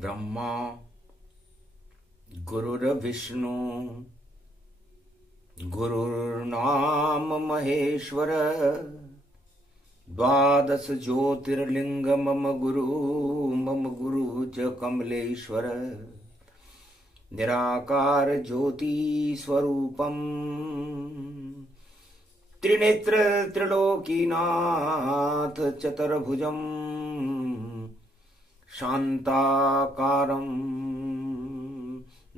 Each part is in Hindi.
गुरुर्ब्रह्मा गुरुर्विष्णु गुरुर्नाम महेश्वर द्वादश ज्योतिर्लिंग मम गुरु च कमलेश्वर निराकार ज्योति स्वरूपम त्रिनेत्र त्रिलोकीनाथ चतुर्भुजम शांताकारं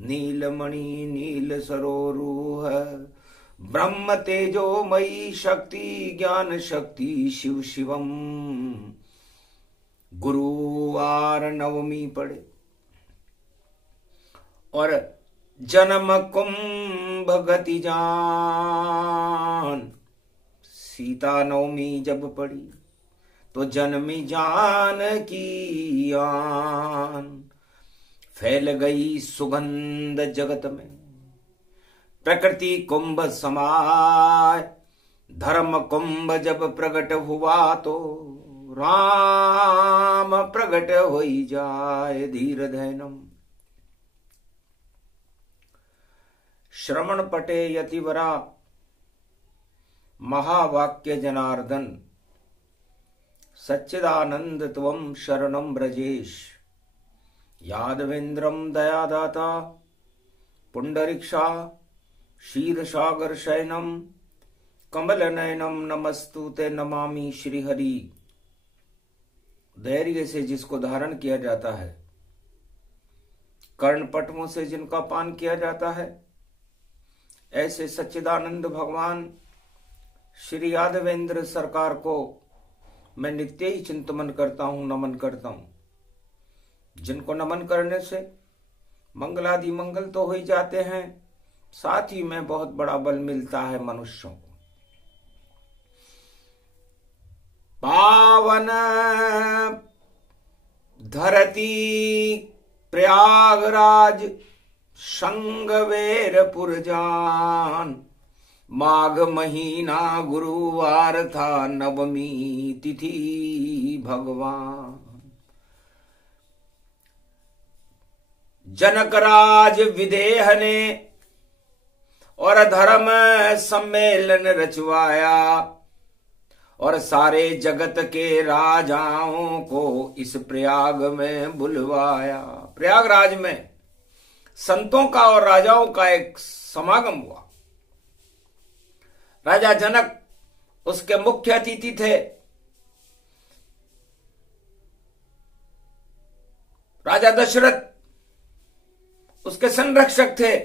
नीलमणि नीलसरोरुह ब्रह्म तेजोमयी शक्ति ज्ञान शक्ति शिव शिवम। गुरुवार नवमी पड़े और जन्म कुंभ गति जान, सीता नवमी जब पड़ी तो जन्मी जान की आन। फैल गई सुगंध जगत में प्रकृति कुंभ समाय, धर्म कुंभ जब प्रकट हुआ तो राम प्रकट होई जाए धीर धैनम। श्रवण पटे यतिवरा महावाक्य जनार्दन, सच्चिदानंद त्वं शरणं ब्रजेश। यादवेन्द्रं दयादाता पुंडरीक्षा क्षीरसागर शयनम कमलनयनम नमस्तुते नमामि श्रीहरि। धैर्य से जिसको धारण किया जाता है, कर्णपटमों से जिनका पान किया जाता है, ऐसे सच्चिदानंद भगवान श्री यादवेंद्र सरकार को मैं नित्य ही चिंतन करता हूं, नमन करता हूं। जिनको नमन करने से मंगलादि मंगल तो हो ही जाते हैं, साथ ही में बहुत बड़ा बल मिलता है मनुष्यों को। पावन धरती प्रयागराज संगवेरपुर जान, माघ महीना गुरुवार था नवमी तिथि भगवान। जनकराज विदेह ने और धर्म सम्मेलन रचवाया और सारे जगत के राजाओं को इस प्रयाग में बुलवाया। प्रयागराज में संतों का और राजाओं का एक समागम हुआ। राजा जनक उसके मुख्य अतिथि थे। राजा दशरथ उसके संरक्षक थे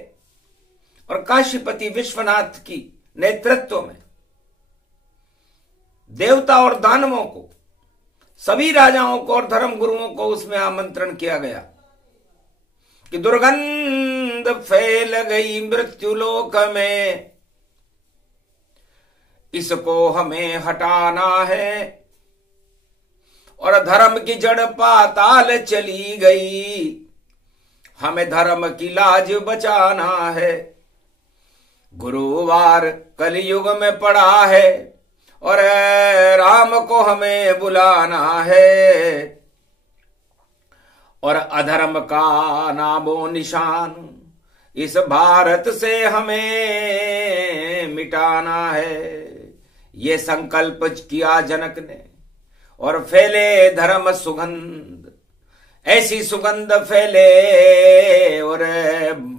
और काशीपति विश्वनाथ की नेतृत्व में देवता और दानवों को, सभी राजाओं को और धर्म गुरुओं को उसमें आमंत्रण किया गया कि दुर्गंध फैल गई मृत्युलोक में, इसको हमें हटाना है और धर्म की जड़ पाताल चली गई, हमें धर्म की लाज बचाना है। गुरुवार कलयुग में पड़ा है और राम को हमें बुलाना है और अधर्म का नामो निशान इस भारत से हमें मिटाना है। ये संकल्प किया जनक ने और फैले धर्म सुगंध, ऐसी सुगंध फैले और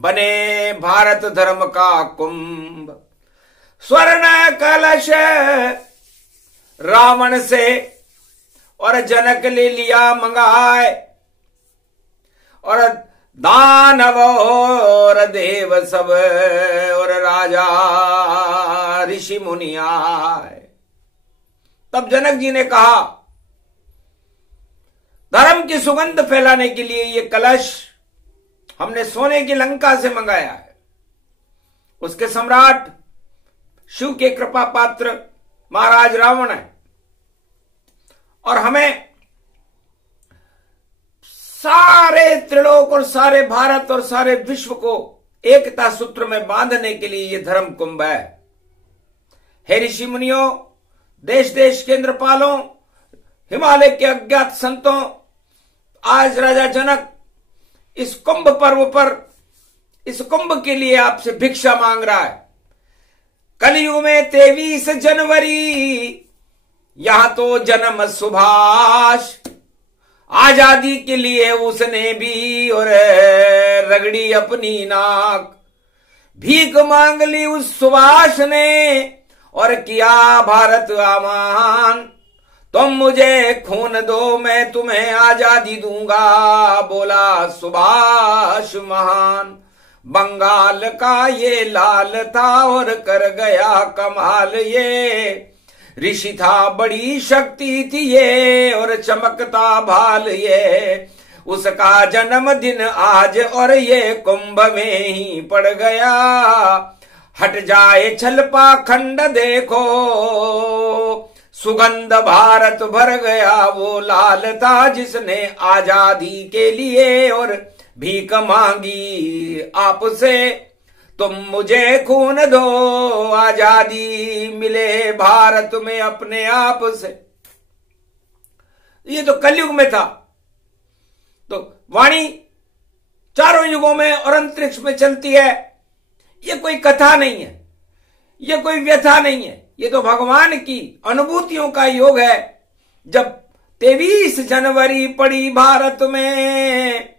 बने भारत धर्म का कुंभ। स्वर्ण कलश रावण से और जनक ले लिया मंगाए और दानव और देव सब और राजा ऋषि मुनि आए। तब जनक जी ने कहा, धर्म की सुगंध फैलाने के लिए ये कलश हमने सोने की लंका से मंगाया है। उसके सम्राट शिव के कृपा पात्र महाराज रावण है और हमें सारे त्रिलोक और सारे भारत और सारे विश्व को एकता सूत्र में बांधने के लिए ये धर्म कुंभ है। हे ऋषि मुनियों, देश देश के इंद्रपालों, हिमालय के अज्ञात संतों, आज राजा जनक इस कुंभ पर्व पर, इस कुंभ के लिए आपसे भिक्षा मांग रहा है। कलयुग में 23 जनवरी, यहां तो जन्म सुभाष, आजादी के लिए उसने भी और रगड़ी अपनी नाक, भीख मांग ली उस सुभाष ने और किया भारत आमान। तुम मुझे खून दो मैं तुम्हें आजादी दूंगा, बोला सुभाष महान। बंगाल का ये लाल था और कर गया कमाल ये, ऋषि था बड़ी शक्ति थी ये और चमकता भाल ये। उसका जन्मदिन आज और ये कुंभ में ही पड़ गया, हट जाए छल पाखंड देखो, सुगंध भारत भर गया। वो लाल था जिसने आजादी के लिए और भीख मांगी आपसे, तुम मुझे खून दो आजादी मिले भारत में अपने आप से। ये तो कलयुग में था। तो वाणी चारों युगों में और अंतरिक्ष में चलती है। ये कोई कथा नहीं है, ये कोई व्यथा नहीं है, ये तो भगवान की अनुभूतियों का योग है। जब 23 जनवरी पड़ी भारत में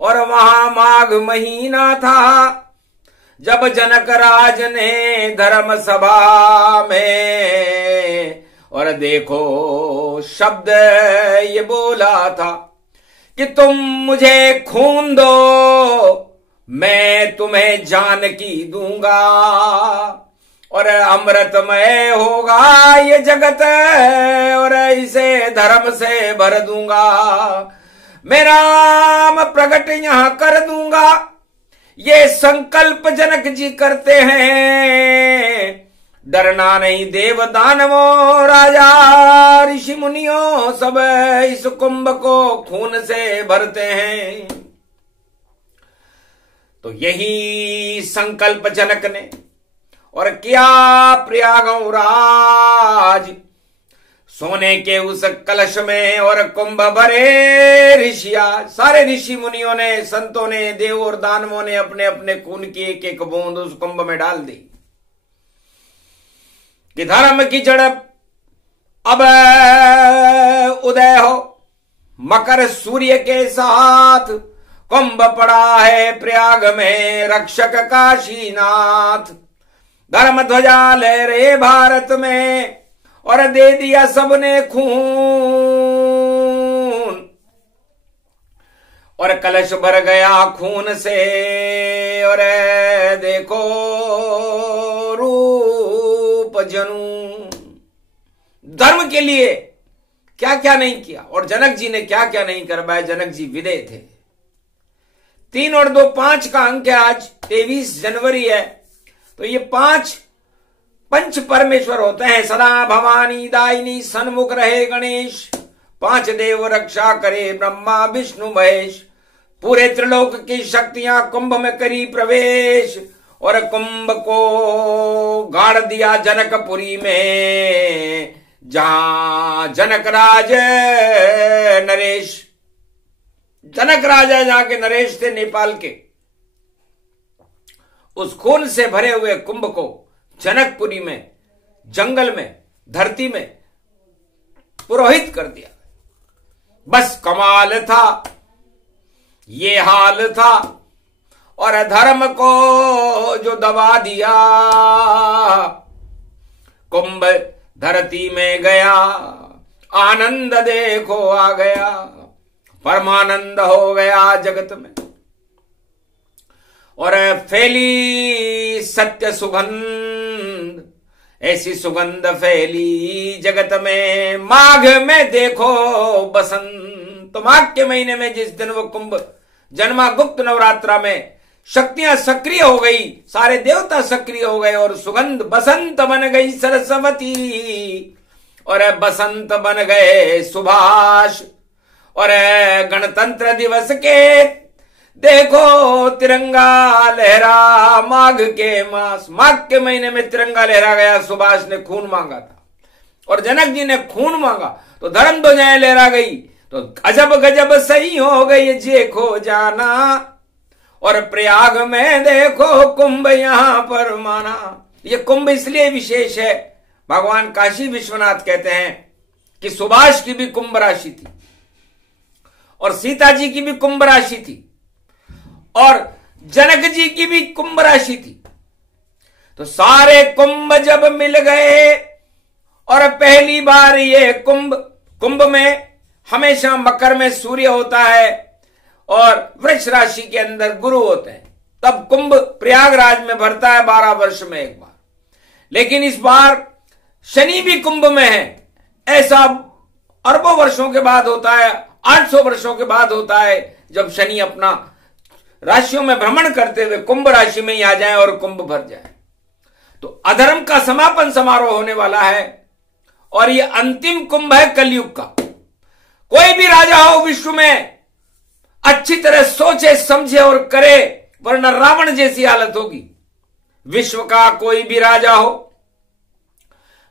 और वहां माघ महीना था, जब जनक राज ने धर्म सभा में और देखो शब्द ये बोला था कि तुम मुझे खून दो मैं तुम्हें जानकी दूंगा और अमृतमय होगा ये जगत और इसे धर्म से भर दूंगा, मैं राम प्रकट यहां कर दूंगा। ये संकल्प जनक जी करते हैं, डरना नहीं देव दानवों राजा ऋषि मुनियों सब इस कुंभ को खून से भरते हैं। तो यही संकल्प जनक ने और किया प्रयागौ राज, सोने के उस कलश में और कुंभ भरे ऋषिया। सारे ऋषि मुनियों ने, संतों ने, देव और दानवों ने अपने अपने खून की एक एक बूंद उस कुंभ में डाल दी कि धर्म की जड़ अब उदय हो। मकर सूर्य के साथ कुंभ पड़ा है प्रयाग में, रक्षक काशीनाथ। धर्म ध्वजा लहरे भारत में और दे दिया सबने खून और कलश भर गया खून से। और देखो रूप जनू, धर्म के लिए क्या क्या नहीं किया और जनक जी ने क्या क्या नहीं करवाया। जनक जी विदेह थे। 3 और 2 5 का अंक है। आज 23 जनवरी है, तो ये 5 पंच परमेश्वर होते हैं। सदा भवानी दायिनी सन्मुख रहे गणेश, 5 देव रक्षा करे ब्रह्मा विष्णु महेश। पूरे त्रिलोक की शक्तियां कुंभ में करी प्रवेश और कुंभ को गाड़ दिया जनकपुरी में, जहां जनक राज नरेश, जनक राजा जहां के नरेश थे नेपाल के, उस खून से भरे हुए कुंभ को जनकपुरी में, जंगल में, धरती में पुरोहित कर दिया। बस कमाल था, ये हाल था। और धर्म को जो दबा दिया, कुंभ धरती में गया, आनंद देखो आ गया, परमानंद हो गया जगत में। और फैली सत्य सुगंध, ऐसी सुगंध फैली जगत में। माघ में देखो बसंत, तो माघ के महीने में जिस दिन वो कुंभ जन्मा, गुप्त नवरात्रा में शक्तियां सक्रिय हो गई, सारे देवता सक्रिय हो गए और सुगंध बसंत बन गई सरस्वती और बसंत बन गए सुभाष। और गणतंत्र दिवस के देखो तिरंगा लहरा, माघ के मास, माघ के महीने में तिरंगा लहरा गया। सुभाष ने खून मांगा था और जनक जी ने खून मांगा तो धर्म ध्वजाएं लहरा गई। तो अजब गजब सही हो गई देखो जाना, और प्रयाग में देखो कुंभ यहां पर माना। ये कुंभ इसलिए विशेष है, भगवान काशी विश्वनाथ कहते हैं कि सुभाष की भी कुंभ राशि थी और सीता जी की भी कुंभ राशि थी और जनक जी की भी कुंभ राशि थी। तो सारे कुंभ जब मिल गए और पहली बार ये कुंभ में हमेशा मकर में सूर्य होता है और वृक्ष राशि के अंदर गुरु होते हैं, तब कुंभ प्रयागराज में भरता है 12 वर्ष में एक बार। लेकिन इस बार शनि भी कुंभ में है। ऐसा अरबों वर्षों के बाद होता है, 800 वर्षों के बाद होता है, जब शनि अपना राशियों में भ्रमण करते हुए कुंभ राशि में ही आ जाए और कुंभ भर जाए। तो अधर्म का समापन समारोह होने वाला है और यह अंतिम कुंभ है कलयुग का। कोई भी राजा हो विश्व में अच्छी तरह सोचे समझे और करे, वरना रावण जैसी हालत होगी। विश्व का कोई भी राजा हो,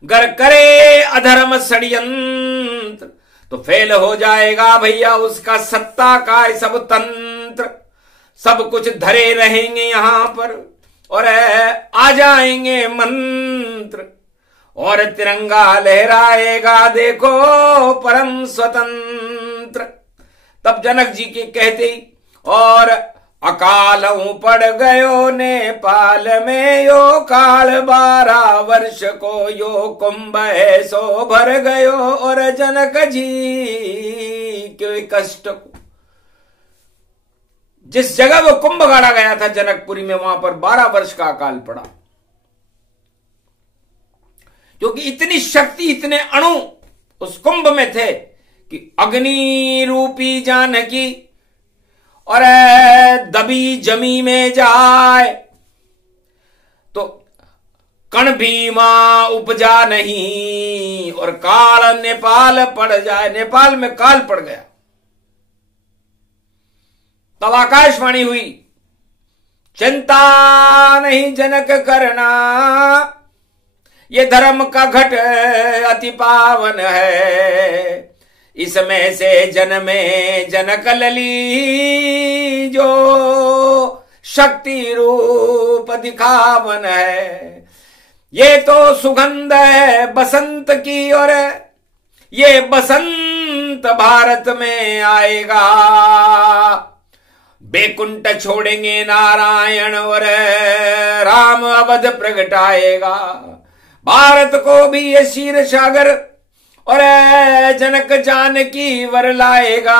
गर करे अधर्म षड्यंत्र, तो फेल हो जाएगा भैया उसका सत्ता का सब तंत्र। सब कुछ धरे रहेंगे यहां पर और आ जाएंगे मंत्र, और तिरंगा लहराएगा देखो परम स्वतंत्र। तब जनक जी के कहते ही और अकालऊ पड़ गयो नेपाल में, यो काल 12 वर्ष को यो कुंभ है सो भर गयो, और जनक जी के कष्ट को जिस जगह वो कुंभ गाड़ा गया था जनकपुरी में, वहां पर 12 वर्ष का अकाल पड़ा, क्योंकि इतनी शक्ति इतने अणु उस कुंभ में थे कि अग्नि रूपी जानकी और दबी जमी में जाए तो कण भी मां उपजा नहीं, और काल नेपाल पड़ जाए, नेपाल में काल पड़ गया। तब आकाशवाणी हुई, चिंता नहीं जनक करना, ये धर्म का घट अति पावन है, इसमें से जन्मे जनक लली, जो शक्ति रूप दिखावन है। ये तो सुगंध है बसंत की, और ये बसंत भारत में आएगा। बैकुंठ छोड़ेंगे नारायण और राम अवध प्रगटाएगा। भारत को भी ये क्षीर सागर और जनक जानकी वर लाएगा।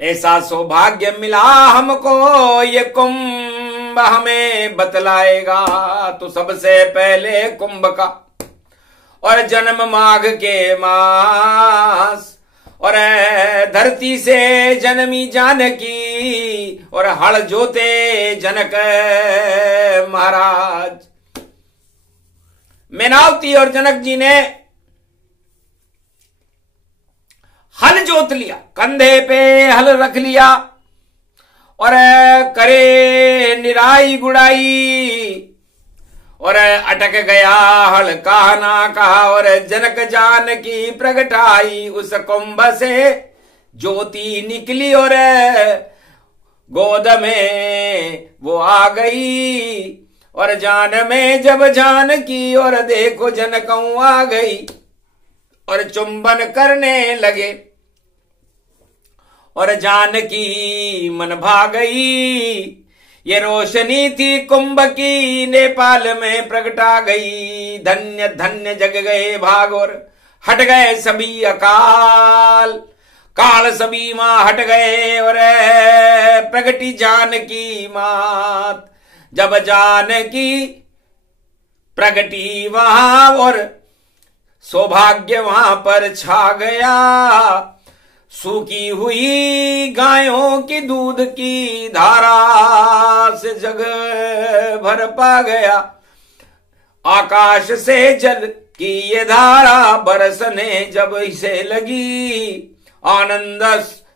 ऐसा सौभाग्य मिला हमको, ये कुंभ हमें बतलाएगा। तो सबसे पहले कुंभ का और जन्म माघ के मास, और धरती से जन्मी जानकी और हल जोते जनक महाराज। मेनावती और जनक जी ने हल जोत लिया, कंधे पे हल रख लिया और करे निराई गुड़ाई, और अटक गया हल कहा ना कहा, और जनक जानकी प्रगटाई। उस कुंभ से ज्योति निकली और गोद में वो आ गई, और जान में जब जानकी और देखो जनकऊ आ गई, और चुंबन करने लगे, और जानकी मन भा गई। ये रोशनी थी कुंभ की नेपाल में प्रगटा गई। धन्य धन्य जग गए भाग और हट गए सभी अकाल, काल सभी मां हट गए और प्रगटी जानकी मात। जब जानकी प्रगटी वहां और सौभाग्य वहां पर छा गया। सूखी हुई गायों की दूध की धारा से जग भर पा गया। आकाश से जल की ये धारा बरसने जब इसे लगी। आनंद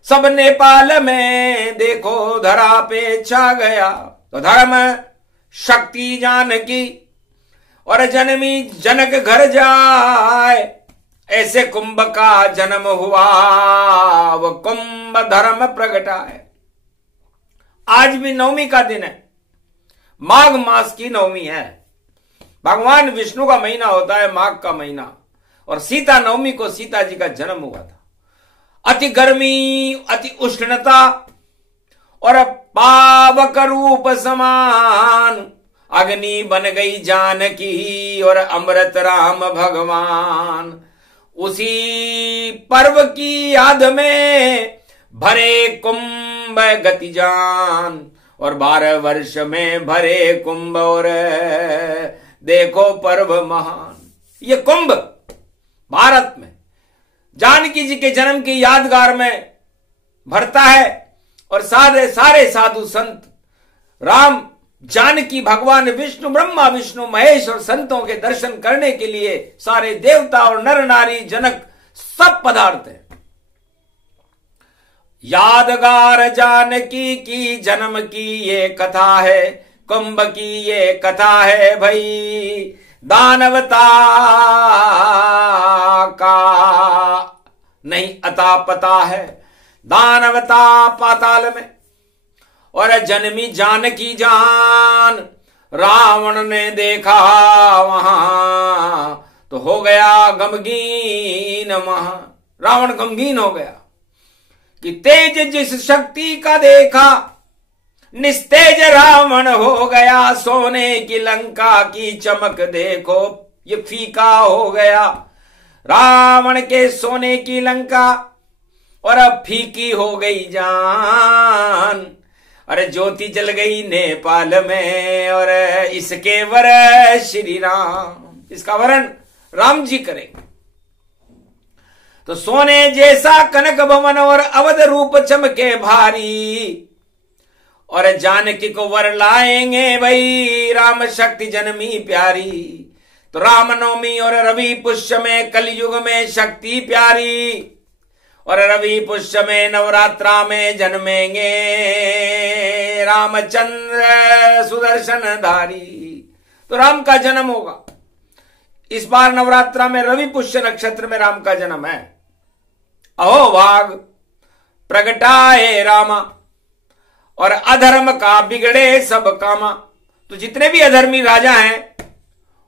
सब नेपाल में देखो धरा पे छा गया। तो धर्म शक्ति जानकी और जन्मी जनक घर जाए। ऐसे कुंभ का जन्म हुआ, वो कुंभ धर्म प्रगटा है। आज भी नवमी का दिन है, माघ मास की नवमी है। भगवान विष्णु का महीना होता है माघ का महीना, और सीता नवमी को सीता जी का जन्म हुआ था। अति गर्मी, अति उष्णता और पावक रूप समान, अग्नि बन गई जानकी और अमृत राम भगवान। उसी पर्व की याद में भरे कुंभ गति जान, और 12 वर्ष में भरे कुंभ और देखो पर्व महान। ये कुंभ भारत में जानकी जी के जन्म की यादगार में भरता है, और सारे साधु संत राम जानकी भगवान विष्णु, ब्रह्मा विष्णु महेश और संतों के दर्शन करने के लिए सारे देवता और नर नारी जनक सब पधारते हैं। यादगार जानकी की जन्म की ये कथा है, कुंभ की ये कथा है भाई। दानवता का नहीं अता पता है, दानवता पाताल में, और जन्मी जानकी जान। रावण ने देखा वहां तो हो गया गमगीन वहां। रावण गमगीन हो गया कि तेज जिस शक्ति का देखा, निस्तेज रावण हो गया। सोने की लंका की चमक देखो ये फीका हो गया। रावण के सोने की लंका और अब फीकी हो गई जान। अरे ज्योति जल गई नेपाल में, और इसके वर श्री राम, इसका वरण राम जी करेंगे। तो सोने जैसा कनक भवन और अवध रूप चमके भारी, और जानकी को वर लाएंगे भाई राम शक्ति जन्मी प्यारी। तो रामनवमी और रवि पुष्य में कलयुग में शक्ति प्यारी, और रवि पुष्य में नवरात्रा में जन्मेंगे रामचंद्र सुदर्शन धारी। तो राम का जन्म होगा इस बार नवरात्रा में, रवि पुष्य नक्षत्र में राम का जन्म है। अहो भाग प्रगटाए रामा, और अधर्म का बिगड़े सब कामा। तो जितने भी अधर्मी राजा हैं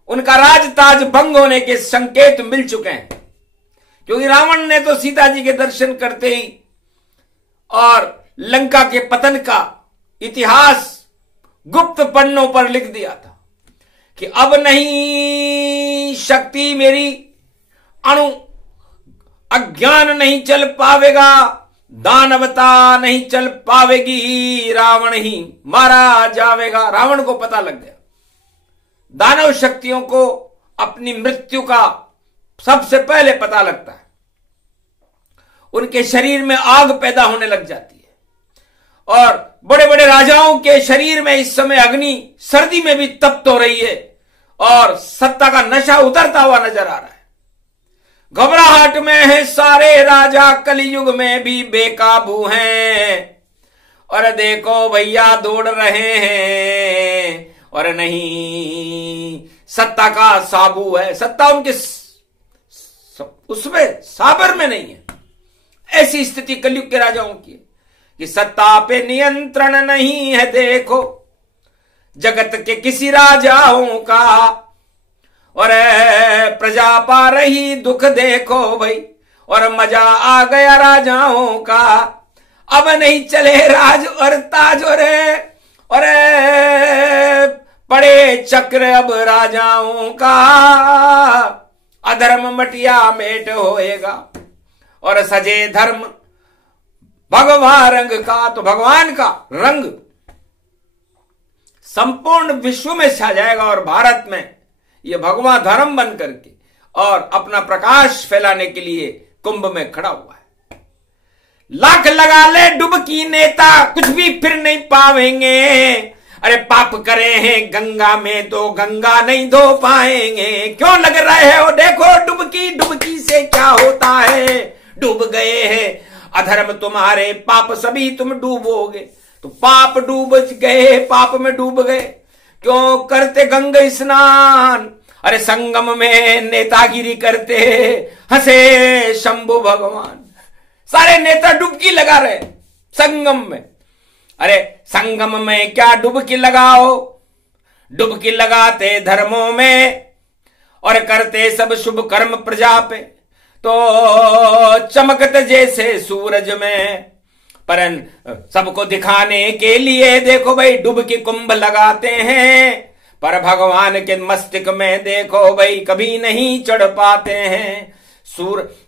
उनका राजताज भंग होने के संकेत मिल चुके हैं, क्योंकि रावण ने तो सीता जी के दर्शन करते ही और लंका के पतन का इतिहास गुप्त पन्नों पर लिख दिया था कि अब नहीं शक्ति मेरी, अणु अज्ञान नहीं चल पावेगा, दानवता नहीं चल पावेगी, रावण ही मारा जावेगा। रावण को पता लग गया, दानव शक्तियों को अपनी मृत्यु का सबसे पहले पता लगता है। उनके शरीर में आग पैदा होने लग जाती है, और बड़े बड़े राजाओं के शरीर में इस समय अग्नि सर्दी में भी तप्त हो रही है, और सत्ता का नशा उतरता हुआ नजर आ रहा है। घबराहट में है सारे राजा, कलयुग में भी बेकाबू हैं। और देखो भैया दौड़ रहे हैं, और नहीं सत्ता का साबू है, सत्ता उनके उसमें साबर में नहीं है। ऐसी स्थिति कलयुग के राजाओं की है कि सत्ता पे नियंत्रण नहीं है। देखो जगत के किसी राजाओं का, और प्रजा पा रही दुख देखो भाई, और मजा आ गया राजाओं का। अब नहीं चले राज और ताज, और पड़े चक्र अब राजाओं का। अधर्म मटिया मेट होएगा, और सजे धर्म भगवान रंग का। तो भगवान का रंग संपूर्ण विश्व में छा जाएगा, और भारत में ये भगवान धर्म बन करके और अपना प्रकाश फैलाने के लिए कुंभ में खड़ा हुआ है। लाख लगा ले डुबकी नेता, कुछ भी फिर नहीं पावेंगे। अरे पाप करे हैं गंगा में तो गंगा नहीं धो पाएंगे। क्यों लग रहे हो, देखो डुबकी, डुबकी से क्या होता है। डूब गए हैं अधर्म तुम्हारे, पाप सभी तुम डूबोगे। तो पाप डूब गए, पाप में डूब गए। क्यों करते गंगा स्नान, अरे संगम में नेतागिरी करते हंसे शंभु भगवान। सारे नेता डुबकी लगा रहे संगम में। अरे संगम में क्या डुबकी लगाओ, डुबकी लगाते धर्मों में और करते सब शुभ कर्म प्रजा पे, तो चमकते जैसे सूरज में। परन सबको दिखाने के लिए देखो भाई डुबकी कुंभ लगाते हैं, पर भगवान के मस्तिष्क में देखो भाई कभी नहीं चढ़ पाते हैं।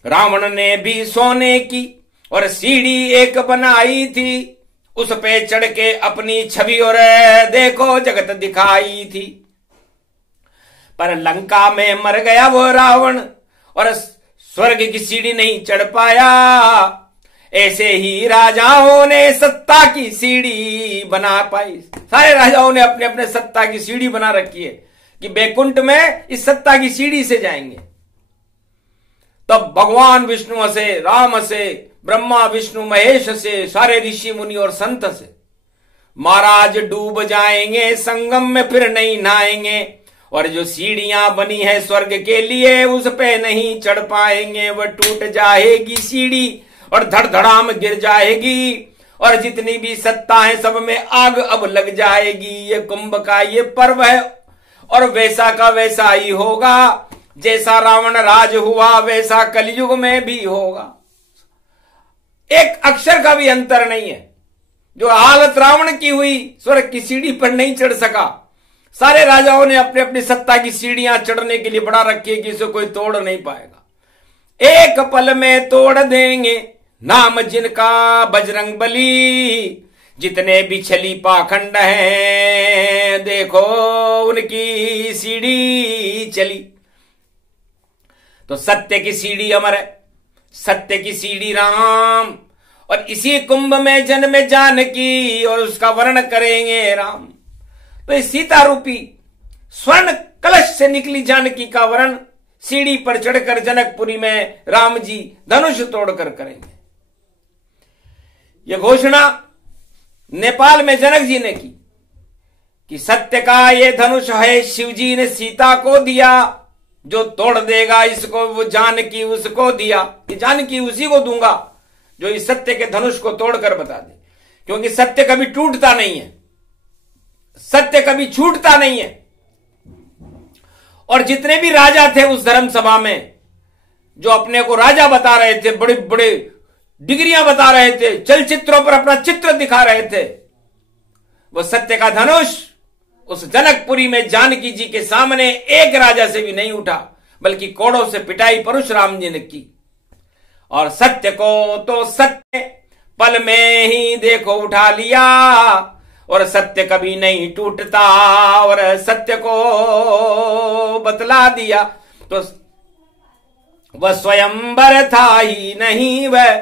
रावण ने भी सोने की और सीढ़ी एक बनाई थी, उस पे चढ़ के अपनी छवि और देखो जगत दिखाई थी। पर लंका में मर गया वो रावण और स्वर्ग की सीढ़ी नहीं चढ़ पाया। ऐसे ही राजाओं ने सत्ता की सीढ़ी बना पाई। सारे राजाओं ने अपने अपने सत्ता की सीढ़ी बना रखी है कि बैकुंठ में इस सत्ता की सीढ़ी से जाएंगे। तब भगवान विष्णु से, राम से, ब्रह्मा विष्णु महेश से, सारे ऋषि मुनि और संत से, महाराज डूब जाएंगे संगम में फिर नहीं नहाएंगे, और जो सीढ़ियां बनी है स्वर्ग के लिए उस पे नहीं चढ़ पाएंगे। वह टूट जाएगी सीढ़ी और धड़धड़ाम गिर जाएगी, और जितनी भी सत्ता है सब में आग अब लग जाएगी। ये कुंभ का ये पर्व है और वैसा का वैसा ही होगा। जैसा रावण राज हुआ वैसा कलयुग में भी होगा। एक अक्षर का भी अंतर नहीं है। जो हालत रावण की हुई, स्वर्ग की सीढ़ी पर नहीं चढ़ सका। सारे राजाओं ने अपने अपनी सत्ता की सीढ़ियां चढ़ने के लिए बढ़ा रखी है कि इसे कोई तोड़ नहीं पाएगा। एक पल में तोड़ देंगे नाम जिनका बजरंग बली। जितने भी छली पाखंड हैं देखो उनकी सीढ़ी चली। तो सत्य की सीढ़ी अमर है, सत्य की सीढ़ी राम, और इसी कुंभ में जन्मे जानकी और उसका वर्णन करेंगे राम। तो इस सीता रूपी स्वर्ण कलश से निकली जानकी का वर्णन सीढ़ी पर चढ़कर जनकपुरी में राम जी धनुष तोड़कर करेंगे। यह घोषणा नेपाल में जनक जी ने की कि सत्य का ये धनुष है शिव जी ने सीता को दिया, जो तोड़ देगा इसको वो जानकी उसको दिया। ये जानकी उसी को दूंगा जो इस सत्य के धनुष को तोड़कर बता दे, क्योंकि सत्य कभी टूटता नहीं है, सत्य कभी छूटता नहीं है। और जितने भी राजा थे उस धर्म सभा में, जो अपने को राजा बता रहे थे, बड़े बड़े डिग्रियां बता रहे थे, चलचित्रों पर अपना चित्र दिखा रहे थे, वो सत्य का धनुष उस जनकपुरी में जानकी जी के सामने एक राजा से भी नहीं उठा, बल्कि कोड़ों से पिटाई परशुराम जी ने की। और सत्य को तो सत्य पल में ही देखो उठा लिया, और सत्य कभी नहीं टूटता, और सत्य को बतला दिया। तो वह स्वयंवर था ही नहीं, वह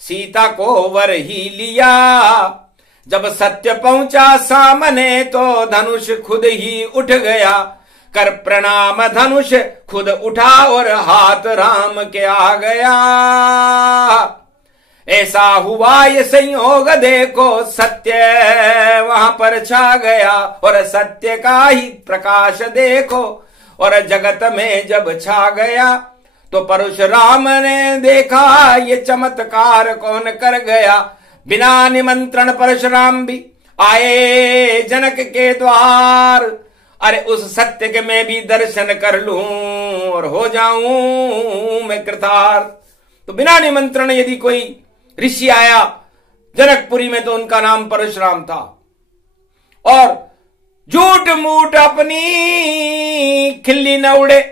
सीता को वर ही लिया। जब सत्य पहुंचा सामने तो धनुष खुद ही उठ गया, कर प्रणाम धनुष खुद उठा और हाथ राम के आ गया। ऐसा हुआ ये संयोग देखो, सत्य वहां पर छा गया, और सत्य का ही प्रकाश देखो, और जगत में जब छा गया तो परशुराम ने देखा ये चमत्कार कौन कर गया। बिना निमंत्रण परशुराम भी आए जनक के द्वार। अरे उस सत्य के मैं भी दर्शन कर लूं और हो जाऊं मैं कृतार्थ। तो बिना निमंत्रण यदि कोई ऋषि आया जनकपुरी में तो उनका नाम परशुराम था। और झूठ मूठ अपनी खिल्ली न उड़े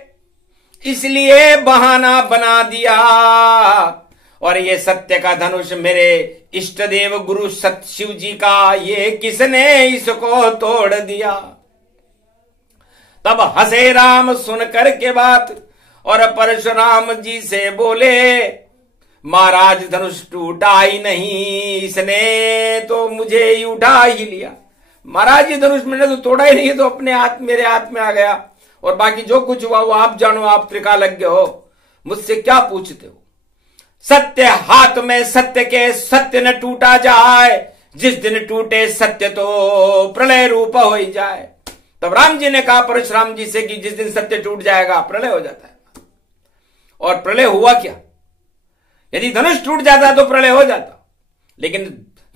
इसलिए बहाना बना दिया, और ये सत्य का धनुष मेरे इष्ट देव गुरु सत शिव जी का, ये किसने इसको तोड़ दिया। तब हंसे राम सुनकर के बात, और परशुराम जी से बोले महाराज धनुष टूटा ही नहीं, इसने तो मुझे ही उठा ही लिया। महाराज ये धनुष मैंने तो तोड़ा ही नहीं, तो अपने हाथ मेरे हाथ में आ गया, और बाकी जो कुछ हुआ वो आप जानो, आप त्रिकालज्ञ हो, मुझसे क्या पूछते हो। सत्य हाथ में सत्य के, सत्य न टूटा जाए, जिस दिन टूटे सत्य तो प्रलय रूप हो ही जाए। तब राम जी ने कहा परशुराम जी से कि जिस दिन सत्य टूट जाएगा प्रलय हो जाता है। और प्रलय हुआ क्या? यदि धनुष टूट जाता तो प्रलय हो जाता, लेकिन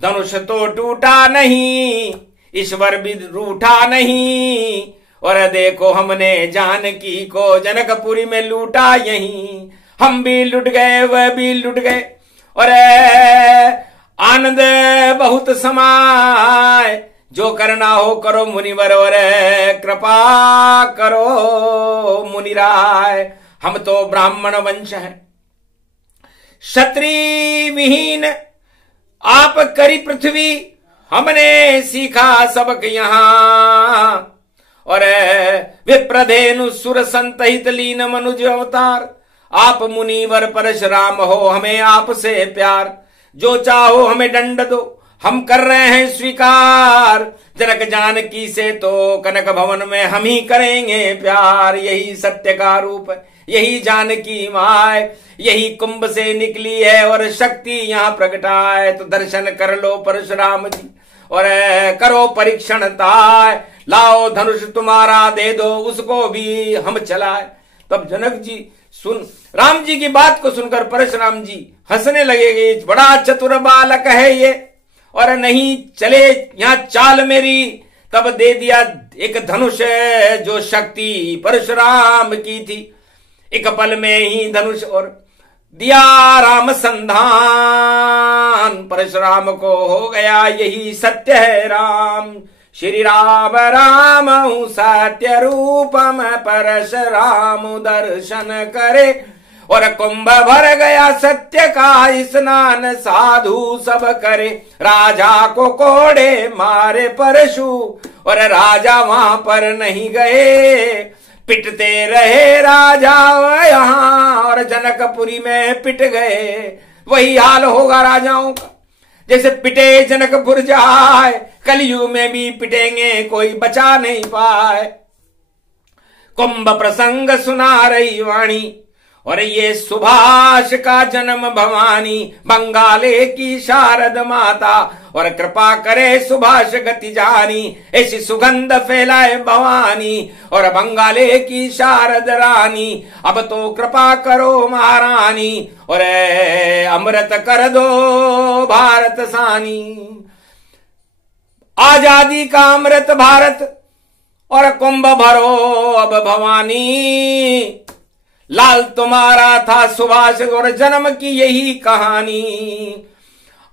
धनुष तो टूटा नहीं, ईश्वर भी रूठा नहीं। और देखो हमने जानकी को जनकपुरी में लूटा यहीं, हम भी लुट गए वह भी लुट गए। और आनंद बहुत समाय, जो करना हो करो मुनिवर, और कृपा करो मुनिराय। हम तो ब्राह्मण वंश हैं, क्षत्रिय विहीन आप करी पृथ्वी, हमने सीखा सबक यहां। और विप्रधेनु सुर संतहित लीन मनुज अवतार, आप मुनिवर परशुराम हो हमें आपसे प्यार। जो चाहो हमें दंड दो, हम कर रहे हैं स्वीकार। जनक जानकी से तो कनक भवन में हम ही करेंगे प्यार। यही सत्य का रूप है, यही जानकी माय, यही कुंभ से निकली है और शक्ति यहाँ प्रगटाए। तो दर्शन कर लो परशुराम जी और करो परीक्षण ताय। लाओ धनुष तुम्हारा दे दो, उसको भी हम चलाए। तब जनक जी सुन राम जी की बात को सुनकर परशुराम जी हंसने लगेंगे, बड़ा चतुर बालक है ये, और नहीं चले यहां चाल मेरी। तब दे दिया एक धनुष जो शक्ति परशुराम की थी, एक पल में ही धनुष और दिया राम संधान। परशुराम को हो गया यही सत्य है राम। श्री राम राम सत्य रूपम परशुराम दर्शन करे। और कुंभ भर गया सत्य का स्नान साधु सब करे। राजा को कोड़े मारे परशु और राजा वहां पर नहीं गए। पिटते रहे राजा यहां और जनकपुरी में पिट गए। वही हाल होगा राजाओं का, जैसे पिटे जनकपुर जाए, कलयुग में भी पिटेंगे कोई बचा नहीं पाए। कुंभ प्रसंग सुना रही वाणी, और ये सुभाष का जन्म भवानी। बंगाले की शारद माता और कृपा करे सुभाष गति जानी। ऐसी सुगंध फैलाए भवानी और बंगाले की शारद रानी। अब तो कृपा करो महारानी और अमृत कर दो भारत सानी। आजादी का अमृत भारत और कुंभ भरो अब भवानी। लाल तुम्हारा था सुभाष और जन्म की यही कहानी।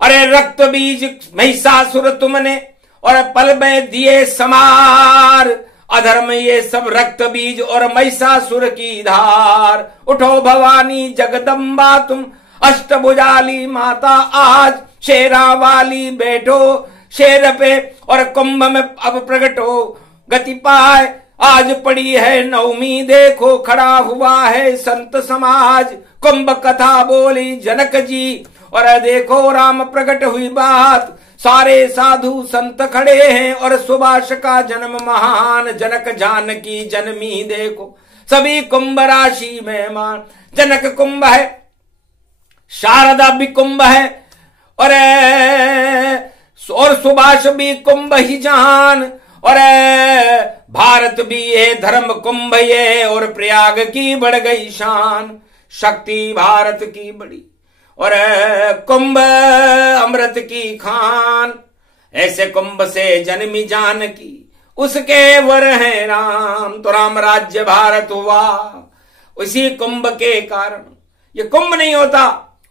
अरे रक्त बीज महिषासुर तुमने और पल में दिए समार। अधर्म ये सब रक्त बीज और महिषासुर की धार। उठो भवानी जगदम्बा तुम अष्टभुजाली माता। आज शेरा वाली बैठो शेर पे और कुंभ में अब प्रगटो गति पाए। आज पड़ी है नवमी देखो खड़ा हुआ है संत समाज। कुंभ कथा बोली जनक जी और देखो राम प्रकट हुई बात। सारे साधु संत खड़े हैं और सुभाष का जन्म महान। जनक जानकी जन्मी देखो सभी कुंभ राशि में मान। जनक कुंभ है, शारदा भी कुंभ है और सुभाष भी कुंभ ही जहान। और भारत भी ये धर्म कुंभ ये और प्रयाग की बढ़ गई शान। शक्ति भारत की बड़ी और कुंभ अमृत की खान। ऐसे कुंभ से जन्मी जानकी उसके वर हैं राम। तो राम राज्य भारत हुआ उसी कुंभ के कारण। ये कुंभ नहीं होता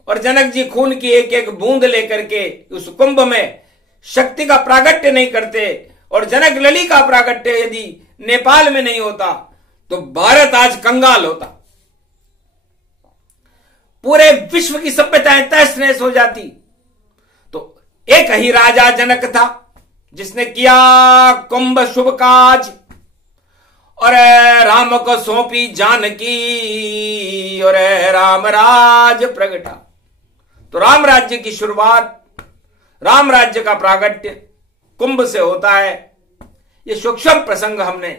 और जनक जी खून की एक एक बूंद लेकर के उस कुंभ में शक्ति का प्रागट्य नहीं करते और जनक लली का प्रागट्य यदि नेपाल में नहीं होता तो भारत आज कंगाल होता। पूरे विश्व की सभ्यताएं तहस नहस हो जाती। तो एक ही राजा जनक था जिसने किया कुंभ शुभ काज और राम को सौंपी जानकी और राम राज प्रगटा। तो राम राज्य की शुरुआत, राम राज्य का प्रागट्य कुंभ से होता है। ये सूक्ष्म प्रसंग हमने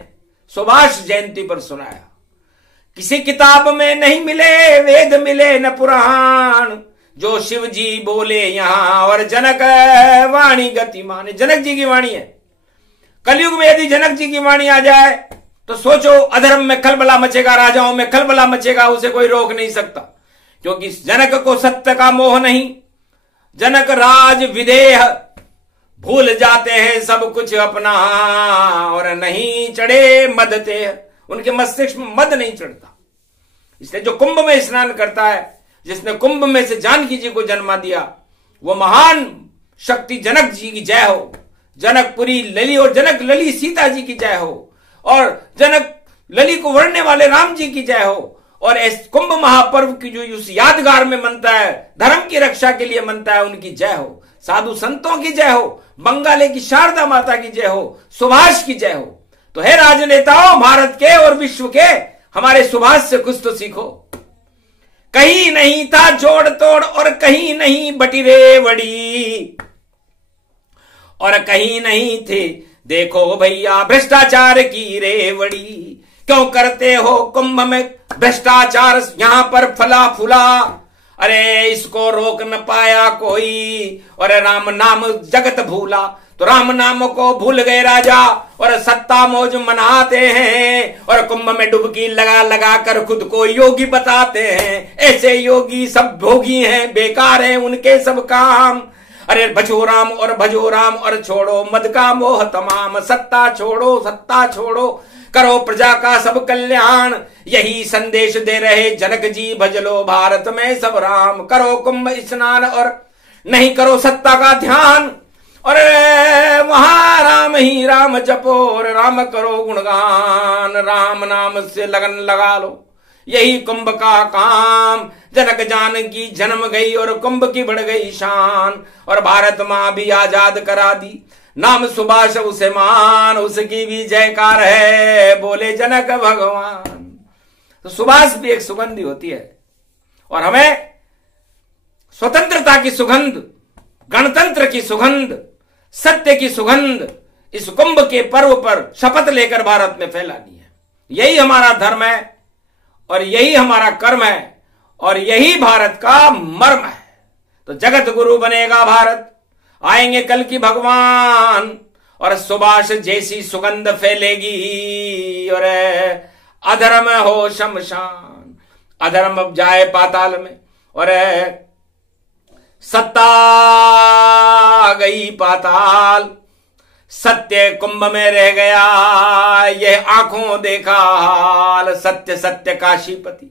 सुभाष जयंती पर सुनाया। किसी किताब में नहीं मिले वेद मिले न पुराण। जो शिव जी बोले यहां और जनक वाणी गतिमान। जनक जी की वाणी है। कलयुग में यदि जनक जी की वाणी आ जाए तो सोचो, अधर्म में खलबला मचेगा, राजाओं में खलबला मचेगा, उसे कोई रोक नहीं सकता। क्योंकि जनक को सत्य का मोह नहीं, जनक राज विदेह, भूल जाते हैं सब कुछ अपना, और नहीं चढ़े मद ते, उनके मस्तिष्क में मद नहीं चढ़ता। इसलिए जो कुंभ में स्नान करता है, जिसने कुंभ में से जानकी जी को जन्मा दिया, वो महान शक्ति जनक जी की जय हो, जनकपुरी लली और जनक लली सीता जी की जय हो, और जनक लली को वरने वाले राम जी की जय हो। और इस कुंभ महापर्व की जो उस यादगार में मनता है, धर्म की रक्षा के लिए मनता है, उनकी जय हो। साधु संतों की जय हो, बंगाले की शारदा माता की जय हो, सुभाष की जय हो। तो हे राजनेताओं भारत के और विश्व के, हमारे सुभाष से कुछ तो सीखो। कहीं नहीं था जोड़ तोड़ और कहीं नहीं बटी रेवड़ी, और कहीं नहीं थे देखो भैया भ्रष्टाचार की रेवड़ी। क्यों करते हो कुंभ में भ्रष्टाचार यहां पर फला फूला, अरे इसको रोक न पाया कोई, और राम नाम जगत भूला। तो राम नाम को भूल गए राजा और सत्ता मौज मनाते हैं, और कुंभ में डुबकी लगा लगा कर खुद को योगी बताते हैं। ऐसे योगी सब भोगी हैं, बेकार हैं उनके सब काम। अरे भजो राम और भजो राम और छोड़ो मद का मोह तमाम, सत्ता छोड़ो करो प्रजा का सब कल्याण। यही संदेश दे रहे जनक जी, भज लो भारत में सब राम। करो कुंभ स्नान और नहीं करो सत्ता का ध्यान, और वहां राम ही राम जपो और राम करो गुणगान। राम नाम से लगन लगा लो, यही कुंभ का काम। जनक जानकी जन्म गई और कुंभ की बढ़ गई शान, और भारत मां भी आजाद करा दी। नाम सुभाष उसे मान, उसकी भी जयकार है, बोले जनक भगवान। तो सुभाष भी एक सुगंधी होती है, और हमें स्वतंत्रता की सुगंध, गणतंत्र की सुगंध, सत्य की सुगंध इस कुंभ के पर्व पर शपथ लेकर भारत में फैलानी है। यही हमारा धर्म है और यही हमारा कर्म है और यही भारत का मर्म है। तो जगत गुरु बनेगा भारत, आएंगे कल की भगवान, और सुभाष जैसी सुगंध फैलेगी, और अधर्म हो शमशान, अधर्म अब जाए पाताल में, और सत्ता गई पाताल, सत्य कुंभ में रह गया यह आंखों देखा हाल। सत्य सत्य काशीपति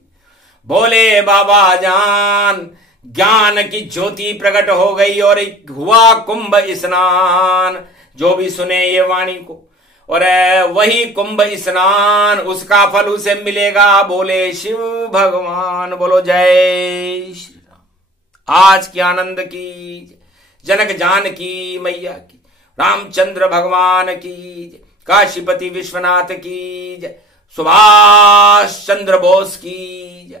बोले बाबा जान, ज्ञान की ज्योति प्रकट हो गई और हुआ कुंभ स्नान। जो भी सुने ये वाणी को, और वही कुंभ स्नान, उसका फल उसे मिलेगा, बोले शिव भगवान। बोलो जय श्री राम। आज की आनंद की, जनक जानकी मैया की, रामचंद्र भगवान की, काशीपति विश्वनाथ की, सुभाष चंद्र बोस की।